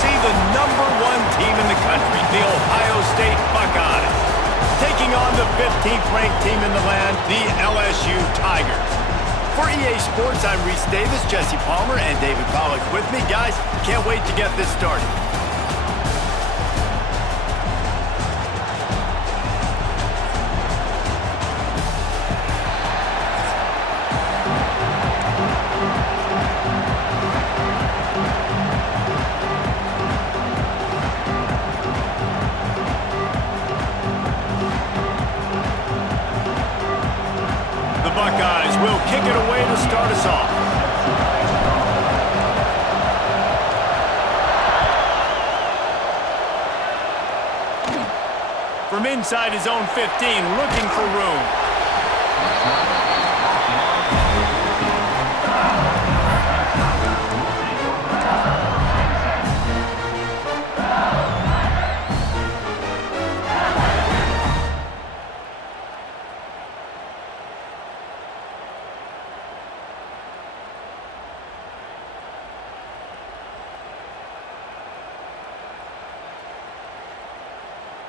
see the #1 team in the country, the Ohio State Buckeyes, taking on the 15th ranked team in the land, the LSU Tigers. For EA Sports, I'm Reese Davis, Jesse Palmer, and David Pollack with me. Guys, can't wait to get this started. Buckeyes will kick it away to start us off. From inside his own 15, looking for room.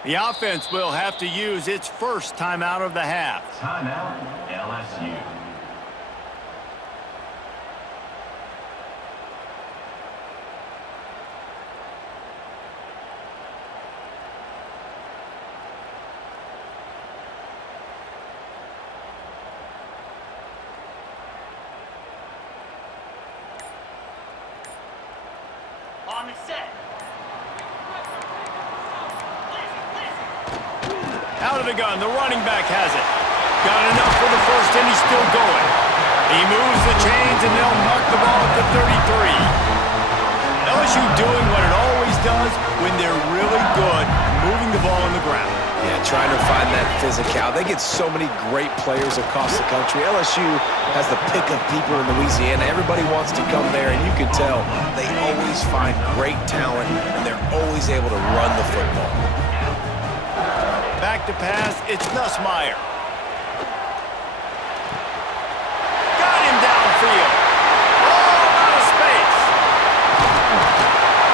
The offense will have to use its first timeout of the half. Timeout, LSU. On the set. Out of the gun, the running back has it. Got enough for the first, and he's still going. He moves the chains, and they'll mark the ball at the 33. LSU doing what it always does when they're really good, moving the ball on the ground. Yeah, trying to find that physical. They get so many great players across the country. LSU has the pick of people in Louisiana. Everybody wants to come there, and you can tell they always find great talent, and they're always able to run the football. Back to pass, it's Nussmeier. Got him downfield. All out of space.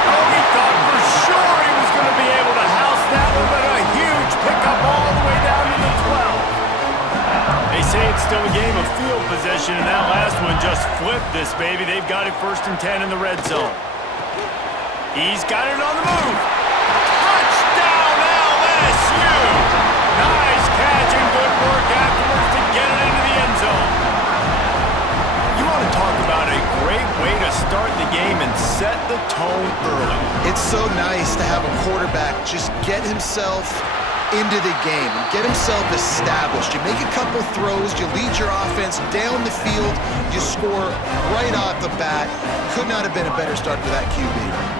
Oh, he thought for sure he was going to be able to house that one, but a huge pickup all the way down to the 12. They say it's still a game of field possession, and that last one just flipped this baby. They've got it 1st and 10 in the red zone. He's got it on the move. Touchdown, LSU! Nice catch and good work afterwards to get it into the end zone. You want to talk about a great way to start the game and set the tone early. It's so nice to have a quarterback just get himself into the game and get himself established. You make a couple throws, you lead your offense down the field, you score right off the bat. Could not have been a better start for that QB.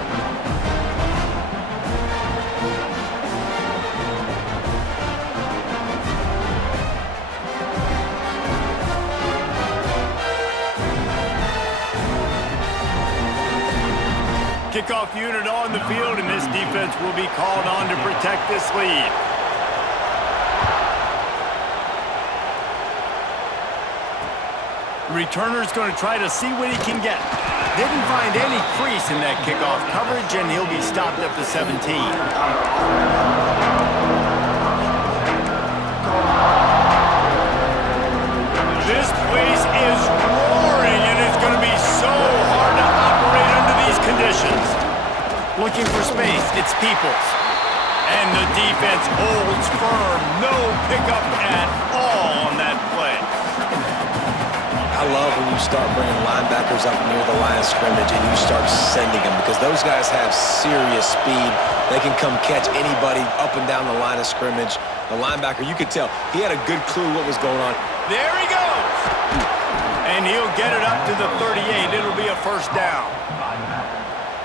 Kickoff unit on the field, and this defense will be called on to protect this lead. The returner's going to try to see what he can get. Didn't find any crease in that kickoff coverage, and he'll be stopped at the 17. This place is roaring, and it's going to be so hard to operate under these conditions. Looking for space, it's Peoples. And the defense holds firm. No pickup at all on that play. I love when you start bringing linebackers up near the line of scrimmage and you start sending them, because those guys have serious speed. They can come catch anybody up and down the line of scrimmage. The linebacker, you could tell, he had a good clue what was going on. There he goes. And he'll get it up to the 38. It'll be a first down.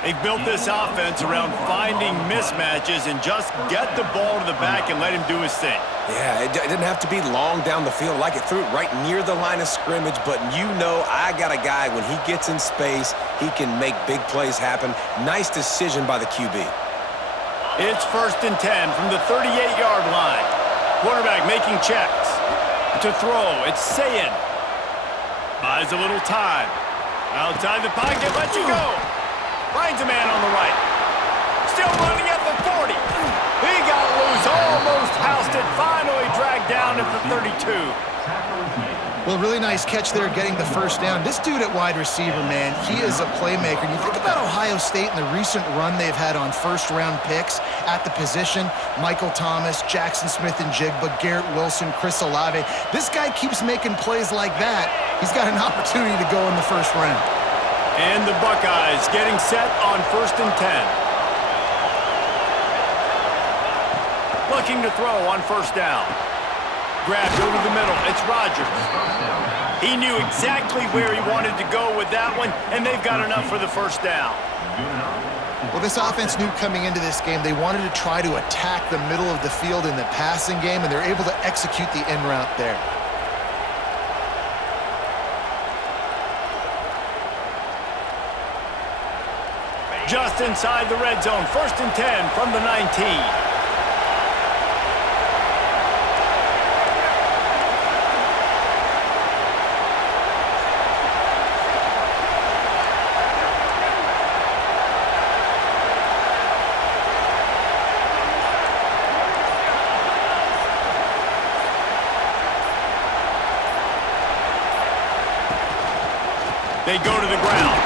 They've built this offense around finding mismatches and just get the ball to the back and let him do his thing. Yeah, it didn't have to be long down the field. Like, it threw it right near the line of scrimmage, but you know I got a guy, when he gets in space, he can make big plays happen. Nice decision by the QB. It's 1st and 10 from the 38-yard line. Quarterback making checks. To throw, it's Sayin. Buys a little time. Outside the pocket, lets you go. Finds a man on the right. Still running at the 40. He got loose, almost housed it, finally dragged down at the 32. Well, really nice catch there getting the first down. This dude at wide receiver, man, he is a playmaker. And you think about Ohio State and the recent run they've had on first-round picks at the position. Michael Thomas, Jackson Smith-Njigba, Garrett Wilson, Chris Olave. This guy keeps making plays like that. He's got an opportunity to go in the first round. And the Buckeyes getting set on 1st and 10. Looking to throw on 1st down. Grabbed over the middle. It's Rodgers. He knew exactly where he wanted to go with that one, and they've got enough for the 1st down. Well, this offense knew coming into this game they wanted to try to attack the middle of the field in the passing game, and they're able to execute the in route there. Just inside the red zone. 1st and 10 from the 19. They go to the ground.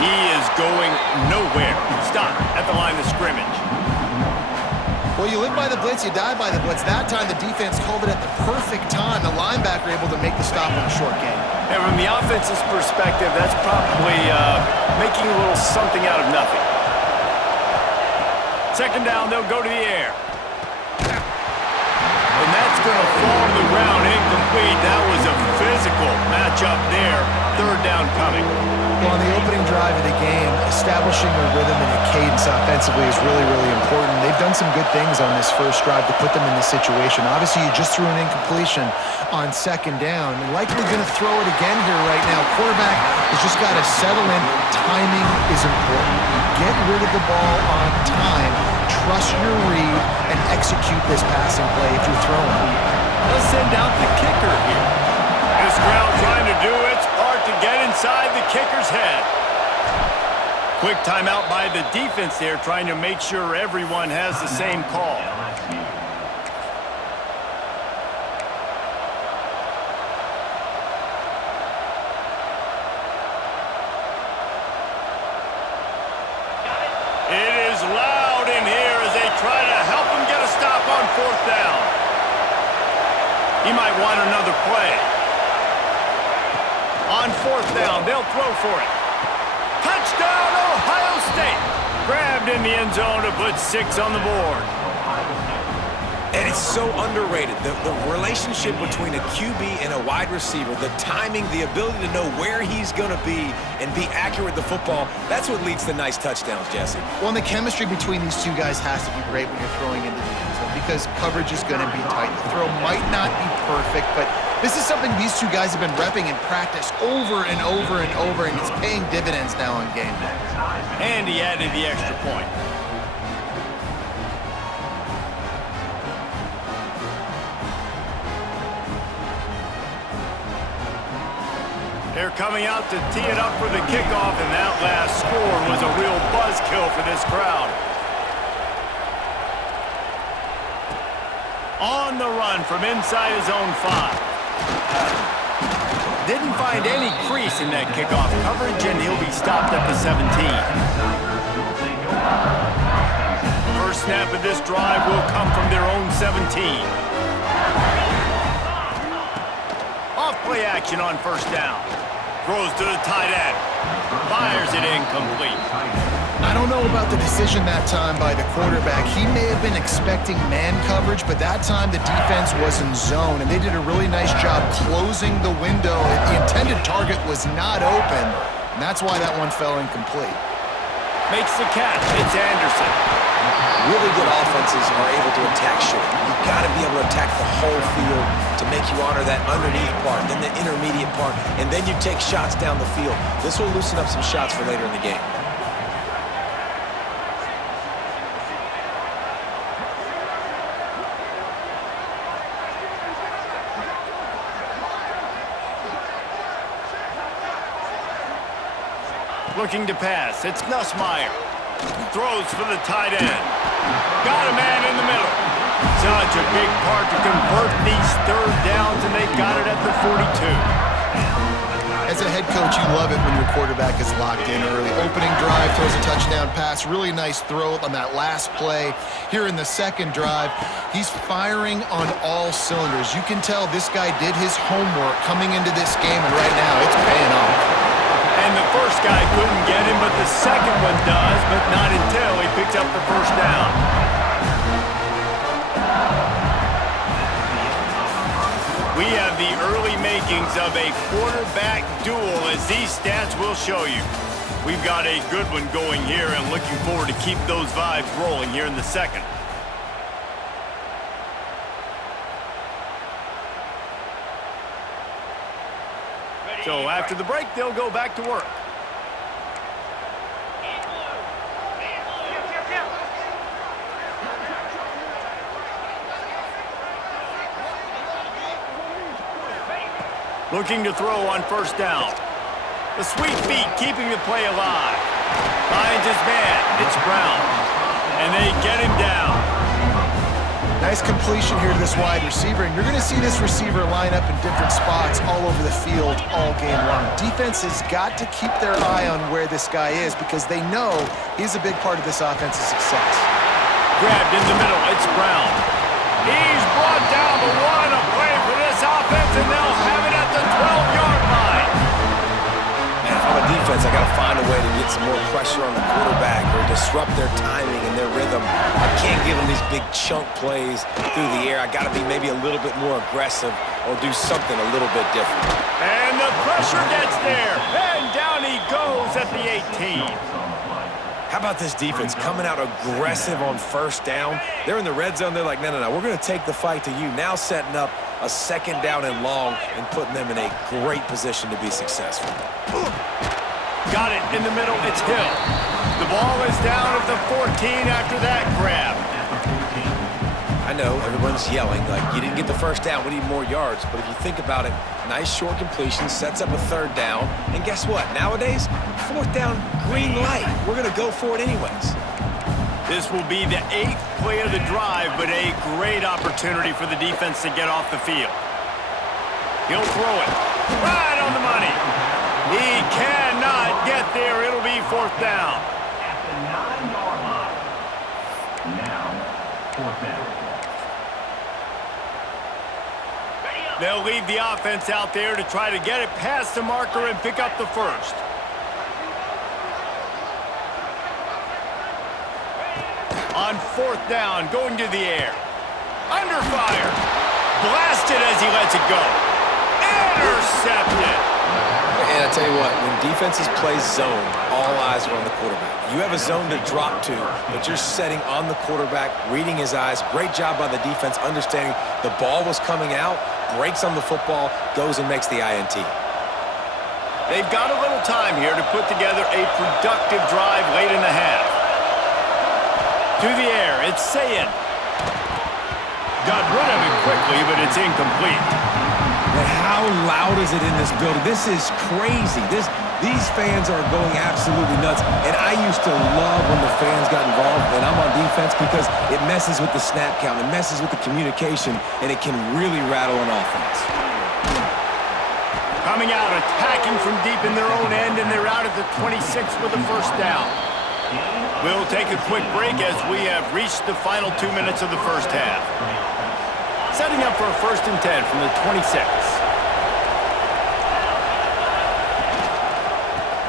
He is going nowhere. Stop at the line of scrimmage. Well, you live by the blitz, you die by the blitz. That time the defense called it at the perfect time. The linebacker able to make the stop on a short gain. And from the offense's perspective, that's probably making a little something out of nothing. 2nd down, they'll go to the air. And that's going to fall to the ground incomplete. That was a physical matchup there. 3rd down coming. Well, on the opening drive of the game, establishing a rhythm and a cadence offensively is really, really important. They've done some good things on this first drive to put them in this situation. Obviously, you just threw an incompletion on 2nd down. Likely going to throw it again here right now. Quarterback has just got to settle in. Timing is important. Get rid of the ball on time. Trust your read and execute this passing play if you're throwing. Let's send out the kicker here. This crowd trying to do its part to get inside the kicker's head. Quick timeout by the defense there, trying to make sure everyone has the same call. It is loud in here as they try to help him get a stop on 4th down. He might want another play. On 4th down, they'll throw for it. Touchdown, Ohio State! Grabbed in the end zone to put 6 on the board. And it's so underrated. The relationship between a QB and a wide receiver, the timing, the ability to know where he's going to be and be accurate with the football, that's what leads to nice touchdowns, Jesse. Well, and the chemistry between these two guys has to be great when you're throwing into the end zone because coverage is going to be tight. The throw might not be perfect, but this is something these two guys have been repping in practice over and over and over, and it's paying dividends now on game day. And he added the extra point. They're coming out to tee it up for the kickoff, and that last score was a real buzzkill for this crowd. On the run from inside his own 5. Didn't find any crease in that kickoff coverage, and he'll be stopped at the 17. First snap of this drive will come from their own 17. Off play action on 1st down. Throws to the tight end. Fires it incomplete. I don't know about the decision that time by the quarterback. He may have been expecting man coverage, but that time the defense was in zone, and they did a really nice job closing the window. The intended target was not open, and that's why that one fell incomplete. Makes the catch. It's Anderson. Really good offenses are able to attack short. You've got to be able to attack the whole field to make you honor that underneath part, then the intermediate part, and then you take shots down the field. This will loosen up some shots for later in the game. Looking to pass. It's Nussmeier. Throws for the tight end. Got a man in the middle. Such a big part to convert these third downs, and they've got it at the 42. As a head coach, you love it when your quarterback is locked in early. Opening drive, throws a touchdown pass. Really nice throw on that last play. Here in the second drive, he's firing on all cylinders. You can tell this guy did his homework coming into this game, and right now it's paying off. And the first guy couldn't get him, but the second one does, but not until he picks up the first down. We have the early makings of a quarterback duel, as these stats will show you. We've got a good one going here, and looking forward to keep those vibes rolling here in the second. So after the break, they'll go back to work. Looking to throw on first down. The sweet feet keeping the play alive. Finds his man. It's Brown. And they get him down. Nice completion here to this wide receiver, and you're going to see this receiver line up in different spots all over the field all game long. Defense has got to keep their eye on where this guy is because they know he's a big part of this offense's success. Grabbed in the middle. It's Brown. He's brought down the one. A play for this offense, and they'll have it at the 12-yard line. Man, if I'm a defense, I got to find a way to get some more pressure on the quarterback or disrupt their timing and their rhythm. I can't give them these big chunk plays through the air. I got to be maybe a little bit more aggressive or do something a little bit different. And the pressure gets there. And down he goes at the 18. How about this defense coming out aggressive on first down? They're in the red zone. They're like, no, we're going to take the fight to you. Now setting up a second down and long and putting them in a great position to be successful. Got it in the middle. It's Hill. The ball is down at the 14 after that grab. I know everyone's yelling like you didn't get the first down, we need more yards, but if you think about it, nice short completion sets up a third down, and guess what, nowadays fourth down, green light, we're gonna go for it anyways. This will be the 8th play of the drive, but a great opportunity for the defense to get off the field. He'll throw it right on the money. He cannot get there. It'll be fourth down. At the 9-yard line. Now, fourth down. They'll leave the offense out there to try to get it past the marker and pick up the first. On fourth down, going to the air. Under fire. Blasted as he lets it go. Intercepted. And I tell you what, when defenses play zone, all eyes are on the quarterback. You have a zone to drop to, but you're setting on the quarterback, reading his eyes. Great job by the defense, understanding the ball was coming out, breaks on the football, goes and makes the INT. They've got a little time here to put together a productive drive late in the half. To the air, it's Sayin. Got rid of it quickly, but it's incomplete. And how loud is it in this building? This is crazy. These fans are going absolutely nuts. And I used to love when the fans got involved, and I'm on defense because it messes with the snap count, it messes with the communication, and it can really rattle an offense. Coming out, attacking from deep in their own end, and they're out at the 26 with the first down. We'll take a quick break as we have reached the final 2 minutes of the first half. Setting up for a 1st and 10 from the 26.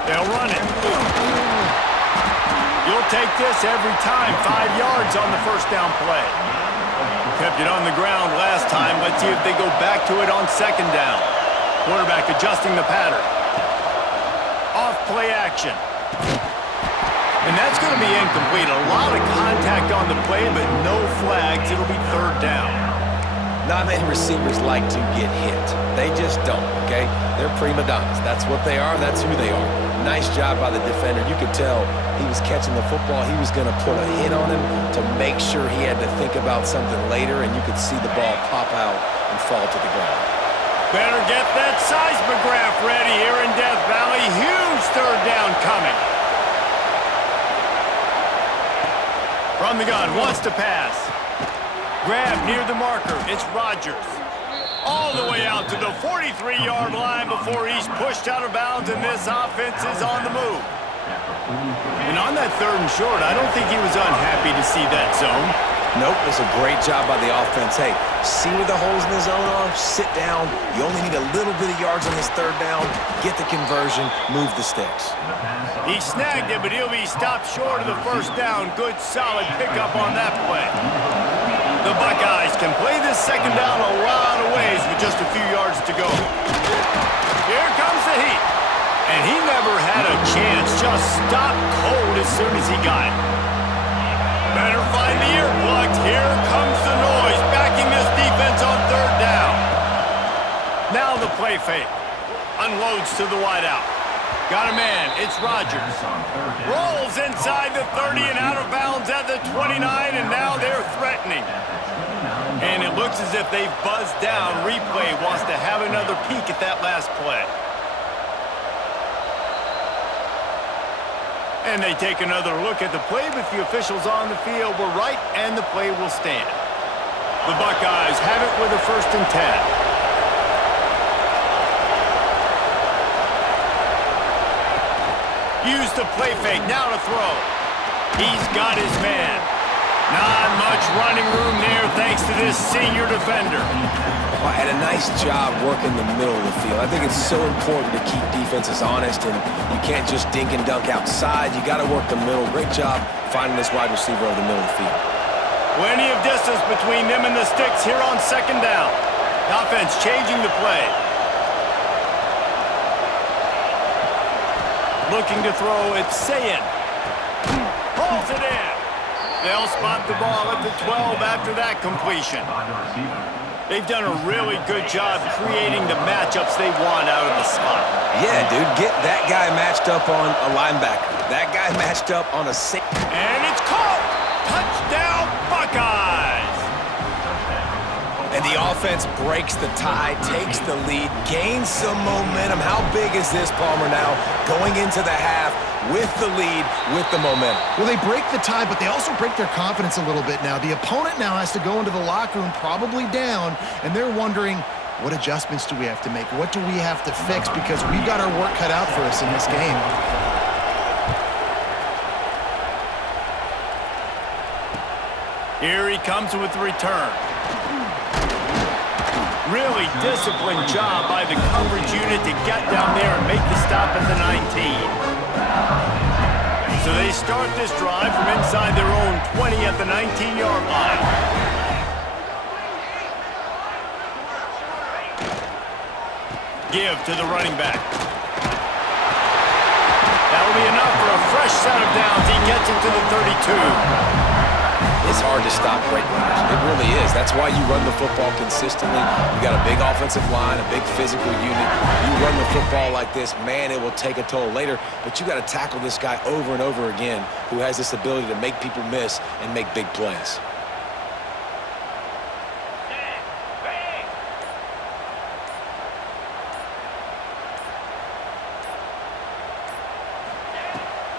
They'll run it. You'll take this every time. 5 yards on the first down play. Kept it on the ground last time. Let's see if they go back to it on 2nd down. Quarterback adjusting the pattern. Off play action. And that's going to be incomplete. A lot of contact on the play, but no flags. It'll be 3rd down. Not many receivers like to get hit. They just don't, okay? They're prima donnas. That's what they are. That's who they are. Nice job by the defender. You could tell he was catching the football. He was going to put a hit on him to make sure he had to think about something later, and you could see the ball pop out and fall to the ground. Better get that seismograph ready here in Death Valley. Huge 3rd down coming. From the gun, wants to pass. Grab near the marker. It's Rodgers. All the way out to the 43-yard line before he's pushed out of bounds, and this offense is on the move. And on that 3rd and short, I don't think he was unhappy to see that zone. Nope, it was a great job by the offense. Hey, see where the holes in the zone are? Sit down. You only need a little bit of yards on this 3rd down. Get the conversion, move the sticks. He snagged it, but he'll be stopped short of the 1st down. Good, solid pickup on that play. The Buckeyes can play this 2nd down a lot of ways with just a few yards to go. Here comes the heat. And he never had a chance. Just stopped cold as soon as he got it. Better find the earplugs. Here comes the noise, backing this defense on 3rd down. Now the play fake. Unloads to the wideout. Got a man. It's Rodgers. Rolls inside the 30 and out of bounds at the 29, and now they're threatening. And it looks as if they've buzzed down. Replay wants to have another peek at that last play. And they take another look at the play, but the officials on the field were right, and the play will stand. The Buckeyes have it with a 1st and 10. Use the play fake, now to throw. He's got his man. Not much running room there thanks to this senior defender. Well, and a nice job working the middle of the field. I think it's so important to keep defenses honest, and you can't just dink and dunk outside. You got to work the middle. Great job finding this wide receiver over the middle of the field. Plenty of distance between them and the sticks here on 2nd down. The offense changing the play. Looking to throw, it's Sayin. Pulls it in. They'll spot the ball at the 12 after that completion. They've done a really good job creating the matchups they want out of the slot. Yeah, dude, get that guy matched up on a linebacker. That guy matched up on a safety. And it's caught! Touchdown, Buckeyes! And the offense breaks the tie, takes the lead, gains some momentum. How big is this, Palmer, now? Going into the half with the lead, with the momentum. Well, they break the tie, but they also break their confidence a little bit now. The opponent now has to go into the locker room probably down, and they're wondering, what adjustments do we have to make? What do we have to fix? Because we've got our work cut out for us in this game. Here he comes with the return. Really disciplined job by the coverage unit to get down there and make the stop at the 19. So they start this drive from inside their own 20 at the 19-yard line. Give to the running back. That'll be enough for a fresh set of downs. He gets it to the 32. It's hard to stop great runners. It really is. That's why you run the football consistently. You got a big offensive line, a big physical unit. You run the football like this, man, it will take a toll later. But you got to tackle this guy over and over again who has this ability to make people miss and make big plays.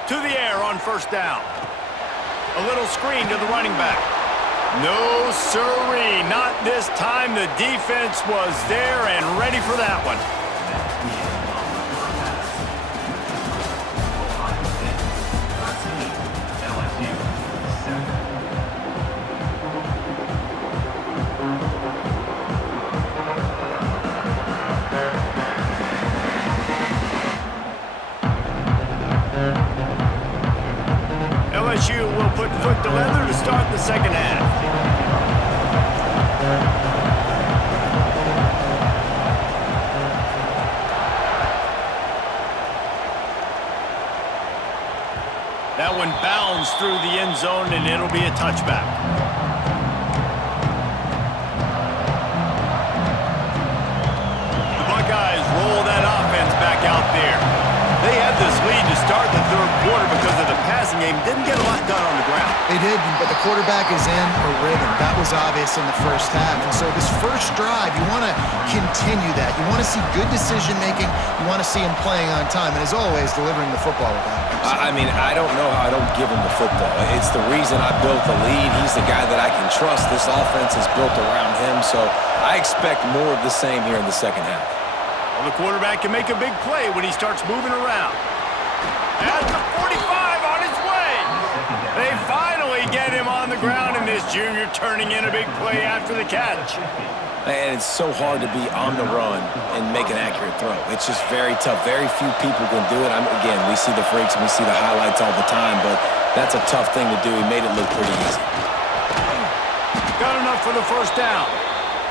To the air on 1st down. A little screen to the running back. No siree, not this time. The defense was there and ready for that one. LSU will put foot to leather to start the 2nd half. That one bounds through the end zone, and it'll be a touchback. The Buckeyes roll that offense back out there. They had this lead to start the 3rd quarter because of the passing game. Didn't get a lot done on the ground. They They did, but the quarterback is in a rhythm. That was obvious in the first half. And so this first drive, you want to continue that. You want to see good decision-making. You want to see him playing on time. And as always, delivering the football with accuracy. I mean, I don't know how I don't give him the football. It's the reason I built the lead. He's the guy that I can trust. This offense is built around him. So I expect more of the same here in the second half. Well, the quarterback can make a big play when he starts moving around. At the 45 on his way. They finally get him on the ground, and this junior turning in a big play after the catch. And it's so hard to be on the run and make an accurate throw. It's just very tough. Very few people can do it. Again, we see the freaks and we see the highlights all the time, but that's a tough thing to do. He made it look pretty easy. Got enough for the first down.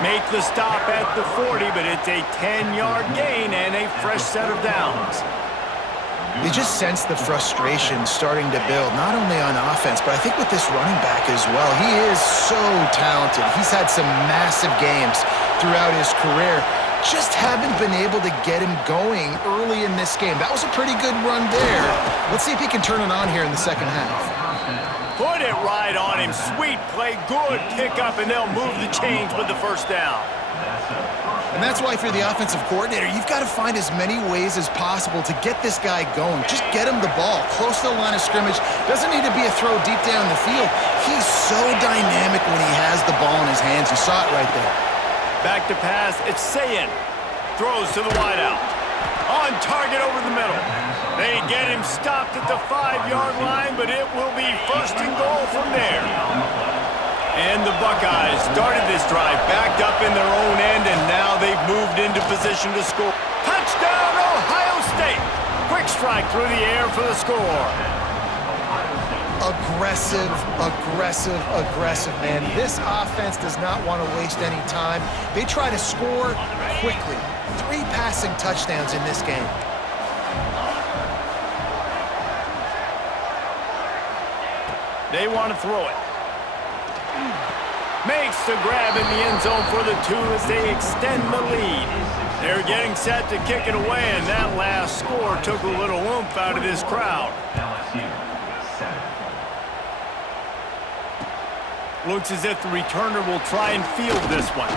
Make the stop at the 40, but it's a 10-yard gain and a fresh set of downs. You just sense the frustration starting to build, not only on offense, but I think with this running back as well. He is so talented. He's had some massive games throughout his career. Just haven't been able to get him going early in this game. That was a pretty good run there. Let's see if he can turn it on here in the second half. Put it right on him. Sweet play, good pickup, and they'll move the chains with the first down. And that's why, if you're the offensive coordinator, you've got to find as many ways as possible to get this guy going. Just get him the ball close to the line of scrimmage. Doesn't need to be a throw deep down the field. He's so dynamic when he has the ball in his hands. You saw it right there. Back to pass. It's Sayin. Throws to the wideout. On target over the middle. They get him stopped at the 5-yard line, but it will be first and goal from there. And the Buckeyes started this drive backed up in their own end, and now they've moved into position to score. Touchdown, Ohio State! Quick strike through the air for the score. Aggressive, aggressive, aggressive, man. This offense does not want to waste any time. They try to score quickly. 3 passing touchdowns in this game. They want to throw it. Makes the grab in the end zone for the 2 as they extend the lead. They're getting set to kick it away, and that last score took a little oomph out of this crowd. Looks as if the returner will try and field this one.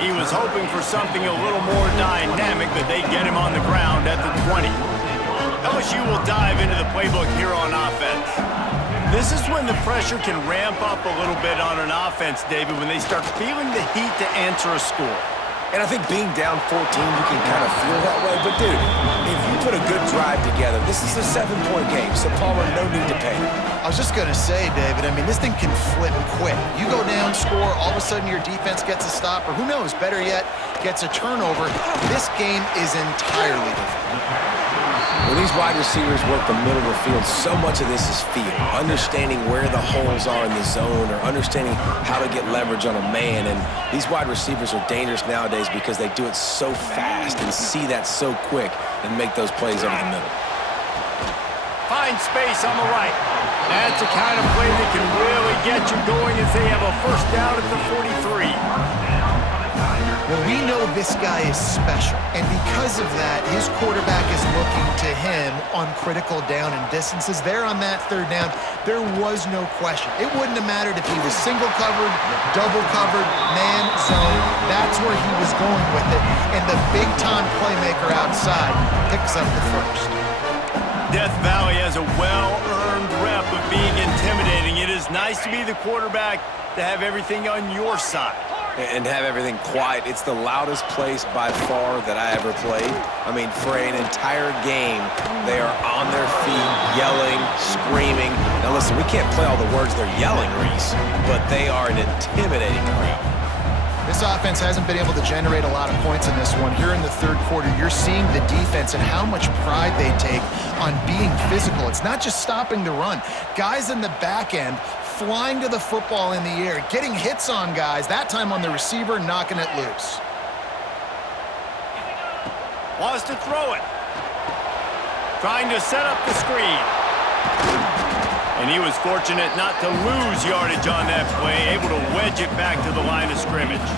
He was hoping for something a little more dynamic, but they get him on the ground at the 20. LSU will dive into the playbook here on offense. This is when the pressure can ramp up a little bit on an offense, David, when they start feeling the heat to answer a score. And I think being down 14, you can kind of feel that way. But, dude, if you put a good drive together, this is a 7-point game, so Palmer, no need to panic. I was just going to say, David, I mean, this thing can flip quick. You go down, score, all of a sudden your defense gets a stop, or who knows, better yet, gets a turnover. This game is entirely different. When these wide receivers work the middle of the field, so much of this is feel. Understanding where the holes are in the zone or understanding how to get leverage on a man. And these wide receivers are dangerous nowadays because they do it so fast and see that so quick and make those plays over the middle. Find space on the right. That's the kind of play that can really get you going as they have a first down at the 43. Well, we know this guy is special, and because of that, his quarterback is looking to him on critical down and distances. There on that 3rd down, there was no question. It wouldn't have mattered if he was single covered, double covered, man, zone. That's where he was going with it, and the big-time playmaker outside picks up the first. Death Valley has a well-earned rep of being intimidating. It is nice to be the quarterback to have everything on your side. And have everything quiet. It's the loudest place by far that I ever played. I mean, for an entire game, they are on their feet, yelling, screaming. Now listen, we can't play all the words they're yelling, Reese, but they are an intimidating crowd. This offense hasn't been able to generate a lot of points in this one. Here in the 3rd quarter, you're seeing the defense and how much pride they take on being physical. It's not just stopping the run. Guys in the back end flying to the football in the air, getting hits on guys, that time on the receiver, knocking it loose. Wants to throw it. Trying to set up the screen. And he was fortunate not to lose yardage on that play, able to wedge it back to the line of scrimmage.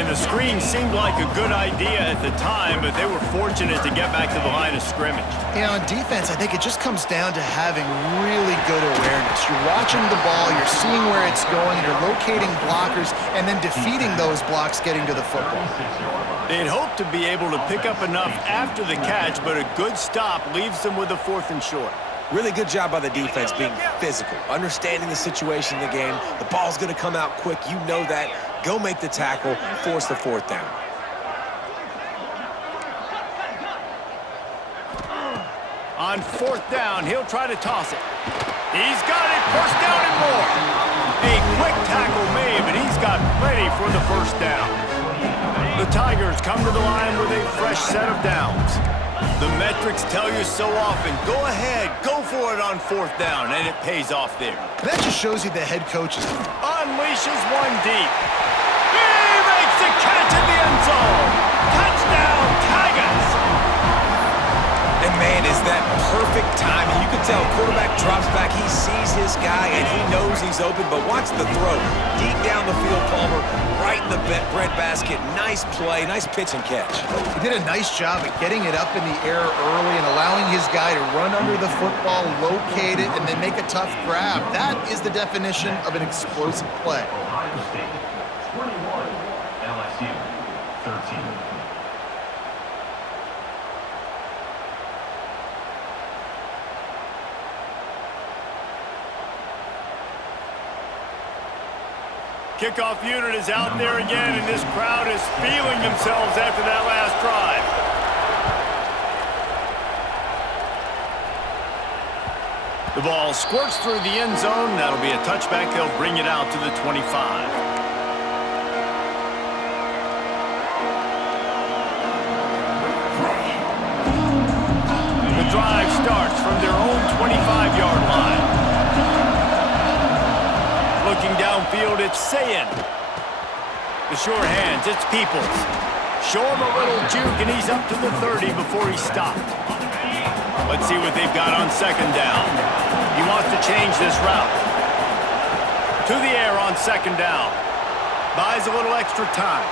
And the screen seemed like a good idea at the time, but they were fortunate to get back to the line of scrimmage. Yeah, on defense, I think it just comes down to having really good awareness. You're watching the ball, you're seeing where it's going, you're locating blockers, and then defeating those blocks getting to the football. They'd hoped to be able to pick up enough after the catch, but a good stop leaves them with a 4th and short. Really good job by the defense being physical, understanding the situation in the game. The ball's going to come out quick. You know that. Go make the tackle, force the 4th down. On 4th down, he'll try to toss it. He's got it, 1st down and more. A quick tackle made, but he's got plenty for the 1st down. The Tigers come to the line with a fresh set of downs. The metrics tell you so often, go ahead, go for it on 4th down, and it pays off there. That just shows you the head coaches. Unleashes one deep. He makes the catch in the end zone. Touchdown, Tigers! And man, is that perfect timing. You can tell quarterback drops back. He sees his guy, and he knows he's open, but watch the throw. Deep down the field, Palmer, right in the breadbasket. Nice play, nice pitch and catch. He did a nice job at getting it up in the air early and allowing his guy to run under the football, locate it, and then make a tough grab. That is the definition of an explosive play. Ohio State 21, LSU 13. Kickoff unit is out there again, and this crowd is feeling themselves after that last drive. The ball squirts through the end zone. That'll be a touchback. They'll bring it out to the 25. The drive starts from their own 25-yard line. Looking downfield, it's Sayin. The sure hands, it's Peoples. Show him a little juke, and he's up to the 30 before he stopped. Let's see what they've got on 2nd down. He wants to change this route. To the air on 2nd down. Buys a little extra time.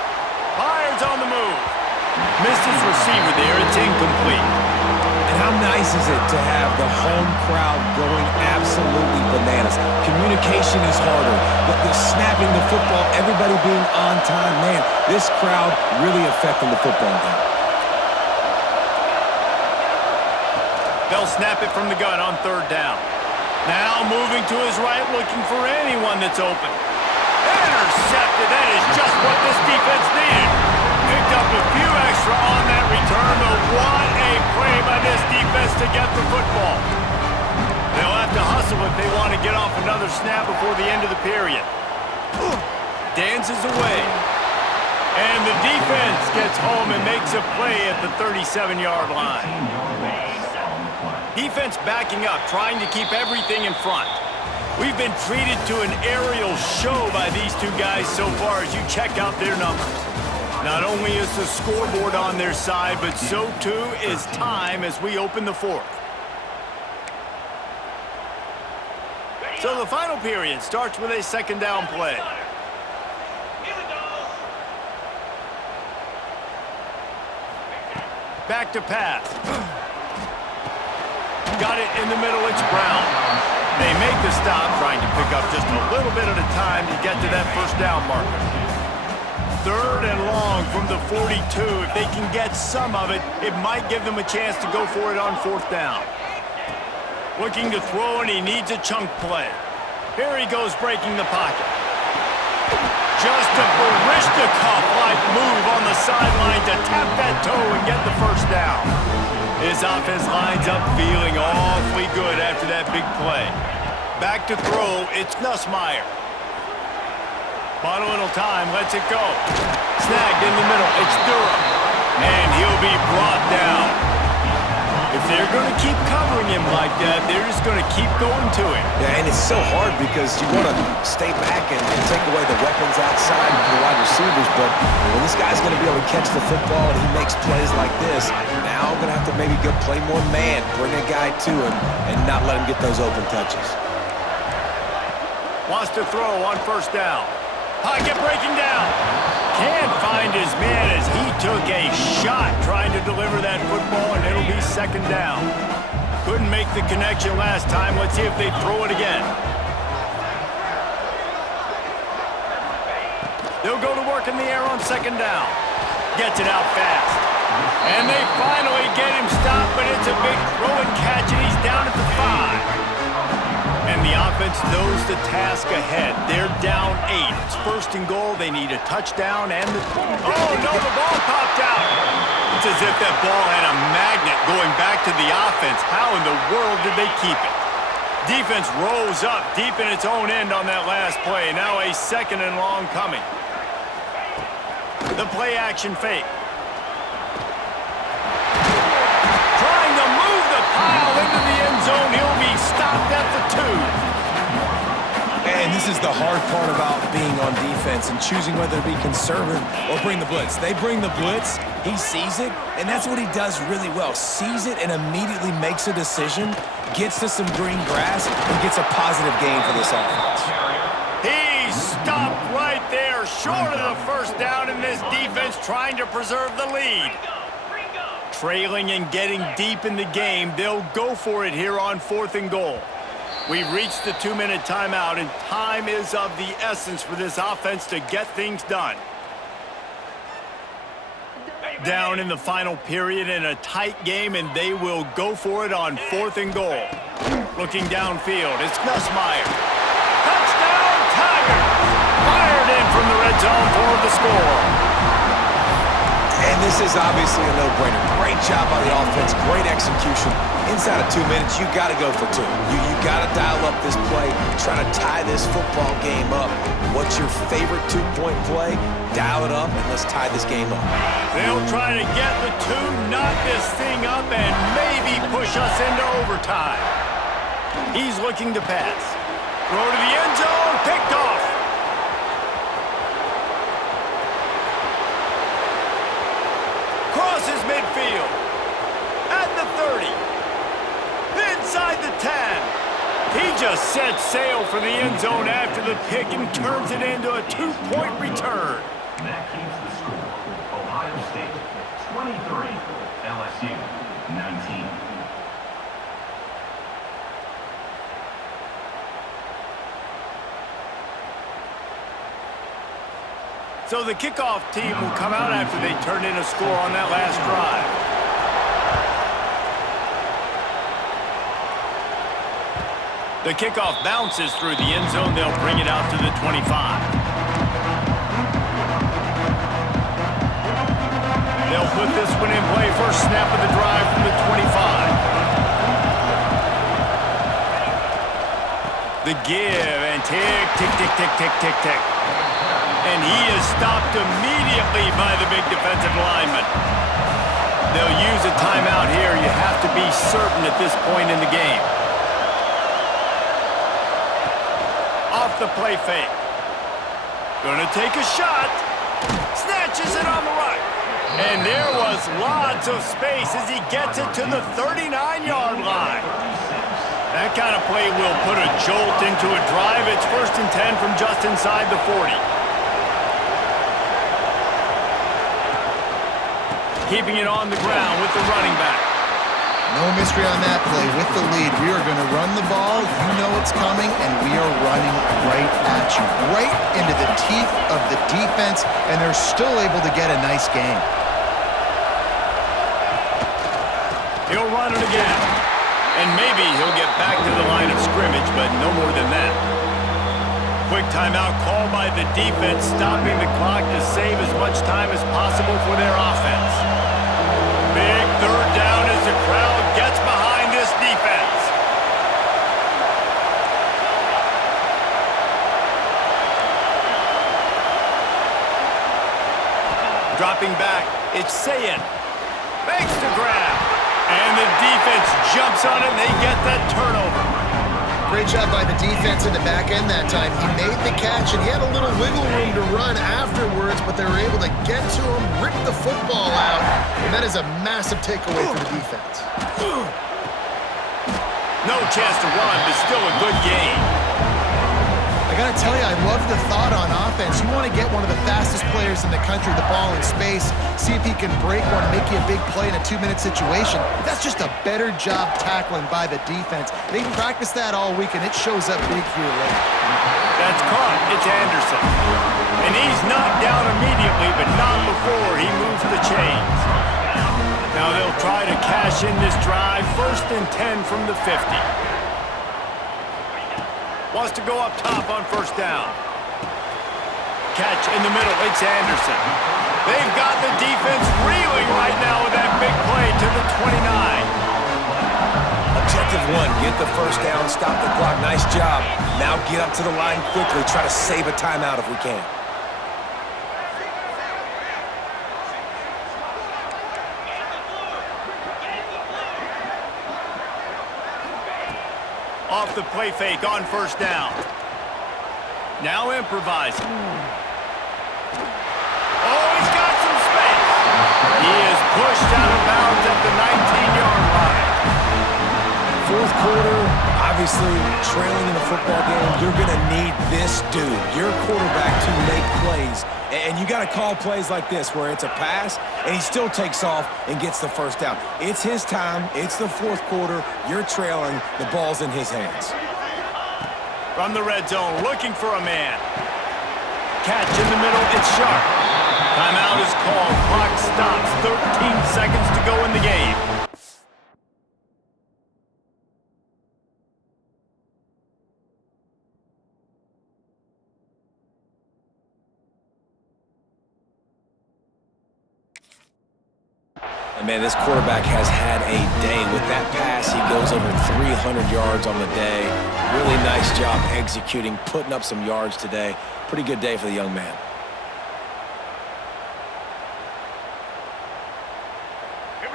Fires on the move. Missed his receiver there. It's incomplete. And how nice is it to have the home crowd going absolutely bananas? Communication is harder, but the snapping the football, everybody being on time, man, this crowd really affecting the football game. They'll snap it from the gun on 3rd down. Now moving to his right, looking for anyone that's open. Intercepted. That is just what this defense needed. Picked up a few extra on that return, but what a play by this defense to get the football. They'll have to hustle if they want to get off another snap before the end of the period. Dances away. And the defense gets home and makes a play at the 37-yard line. Defense backing up, trying to keep everything in front. We've been treated to an aerial show by these two guys so far as you check out their numbers. Not only is the scoreboard on their side, but so too is time as we open the 4th. So the final period starts with a 2nd down play. Back to pass. Got it in the middle, it's Brown. They make the stop, trying to pick up just a little bit at a time to get to that 1st down marker. 3rd and long from the 42. If they can get some of it, it might give them a chance to go for it on 4th down. Looking to throw, and he needs a chunk play. Here he goes breaking the pocket. Just a Barishnikov-like move on the sideline to tap that toe and get the 1st down. His offense lines up feeling awfully good after that big play. Back to throw, it's Nussmeier. Bought a little time, lets it go. Snagged in the middle, it's Durham. And he'll be brought down. If they're going to keep covering him like that, they're just going to keep going to him. Yeah, and it's so hard because you want to stay back and take away the weapons outside and the wide receivers, but when this guy's going to be able to catch the football and he makes plays like this, now I'm going to have to maybe go play more man, bring a guy to him, and not let him get those open touches. Wants to throw on 1st down. Pocket breaking down. Can't find his man as he took a shot trying to deliver that football, and it'll be second down. Couldn't make the connection last time. Let's see if they throw it again. They'll go to work in the air on second down. Gets it out fast. And they finally get him stopped, but it's a big throw and catch, and he's down at the 5. And the offense knows the task ahead. They're down 8. It's first and goal. They need a touchdown and the... Oh, no, the ball popped out. It's as if that ball had a magnet going back to the offense. How in the world did they keep it? Defense rose up deep in its own end on that last play. Now a second and long coming. The play action fake. Trying to move the pile into the end zone. He'll be stopped at the 2. And this is the hard part about being on defense and choosing whether to be conservative or bring the blitz. They bring the blitz, he sees it, and that's what he does really well. Sees it and immediately makes a decision, gets to some green grass, and gets a positive gain for this offense. He stopped right there, short of the first down, in this defense trying to preserve the lead. Trailing and getting deep in the game, they'll go for it here on 4th and goal. We've reached the 2-minute timeout, and time is of the essence for this offense to get things done. Down in the final period in a tight game, and they will go for it on 4th and goal. Looking downfield, it's Nussmeier. Touchdown, Tigers! Fired in from the red zone for the score. And this is obviously a no-brainer. Great job by the offense, great execution. Inside of 2 minutes, you got to go for 2. You got to dial up this play, try to tie this football game up. What's your favorite 2-point play? Dial it up, and let's tie this game up. They'll try to get the 2, knot this thing up, and maybe push us into overtime. He's looking to pass. Throw to the end zone, picked off. Crosses midfield. At the 30. Inside the 10. He just set sail for the end zone after the pick and turns it into a 2-point return. That keeps the score. Ohio State 23, LSU 19. So the kickoff team will come out after they turn in a score on that last drive. The kickoff bounces through the end zone. They'll bring it out to the 25. They'll put this one in play. First snap of the drive from the 25. The give and tick, tick, tick, tick, tick, tick, tick. And he is stopped immediately by the big defensive lineman. They'll use a timeout here. You have to be certain at this point in the game. Off the play fake. Gonna take a shot. Snatches it on the right. And there was lots of space as he gets it to the 39-yard line. That kind of play will put a jolt into a drive. It's 1st and 10 from just inside the 40. Keeping it on the ground with the running back. No mystery on that play. With the lead, we are going to run the ball. You know it's coming, and we are running right at you. Right into the teeth of the defense, and they're still able to get a nice game. He'll run it again. And maybe he'll get back to the line of scrimmage, but no more than that. Quick timeout called by the defense, stopping the clock to save as much time as possible for their offense. Big 3rd down as the crowd gets behind this defense. Dropping back, it's Sayin. Makes the grab. And the defense jumps on it, and they get that turnover. Great job by the defense in the back end that time. He made the catch, and he had a little wiggle room to run afterwards, but they were able to get to him, rip the football out, and that is a massive takeaway for the defense. No chance to run, but still a good game. I got to tell you, I love the thought on offense. You want to get one of the fastest players in the country the ball in space, see if he can break one, make you a big play in a 2-minute situation. But that's just a better job tackling by the defense. They practiced that all week, and it shows up big here late. That's caught. It's Anderson. And he's knocked down immediately, but not before he moves the chains. Now they'll try to cash in this drive. 1st and 10 from the 50. Wants to go up top on 1st down. Catch in the middle. It's Anderson. They've got the defense reeling right now with that big play to the 29. Objective 1, get the 1st down, stop the clock. Nice job. Now get up to the line quickly. Try to save a timeout if we can. Off the play fake on 1st down. Now improvising. Oh, he's got some space. He is pushed out of bounds at the 19-yard line. 4th quarter, obviously trailing in a football game, you're going to need this dude, your quarterback, to make plays. And you got to call plays like this where it's a pass and he still takes off and gets the 1st down. It's his time. It's the 4th quarter. You're trailing. The ball's in his hands. From the red zone, looking for a man. Catch in the middle. It's Sharp. Timeout is called. Clock stops. 13 seconds to go in the game. And man, this quarterback has had a day. With that pass, he goes over 300 yards on the day. Really nice job executing, putting up some yards today. Pretty good day for the young man.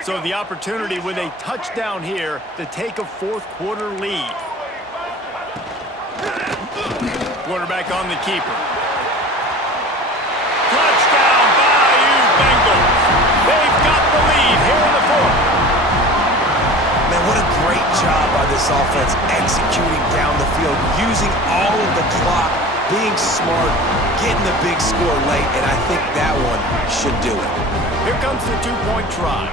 So the opportunity with a touchdown here to take a 4th quarter lead. Quarterback on the keeper. Touchdown, Bayou Bengals. They've got the lead here in the 4th. Man, what a great job by this offense executing down the field, using all of the clock, being smart, getting the big score late, and I think that one should do it. Here comes the 2-point try.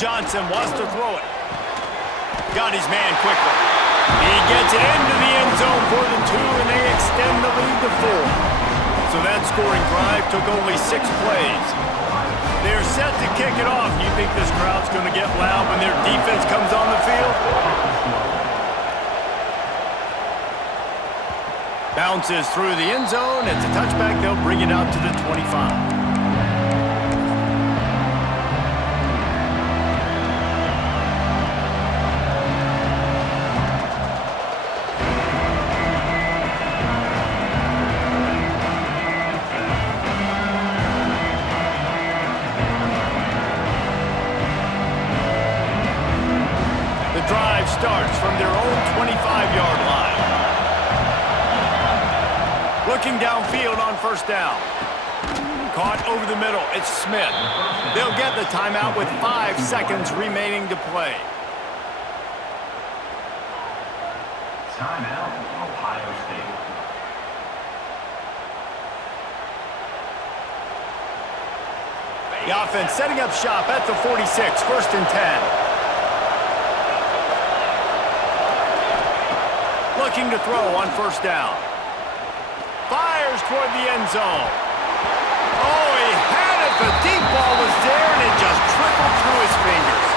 Johnson wants to throw it. Got his man quickly. He gets it into the end zone for the 2, and they extend the lead to 4. So that scoring drive took only 6 plays. They're set to kick it off. You think this crowd's going to get loud when their defense comes on the field? Bounces through the end zone. It's a touchback. They'll bring it out to the 25. Starts from their own 25-yard line. Looking downfield on 1st down. Caught over the middle. It's Smith. They'll get the timeout with 5 seconds remaining to play. Timeout, Ohio State. The offense setting up shop at the 46, 1st and 10. Looking to throw on 1st down. Fires toward the end zone. Oh, he had it. The deep ball was there, and it just trickled through his fingers.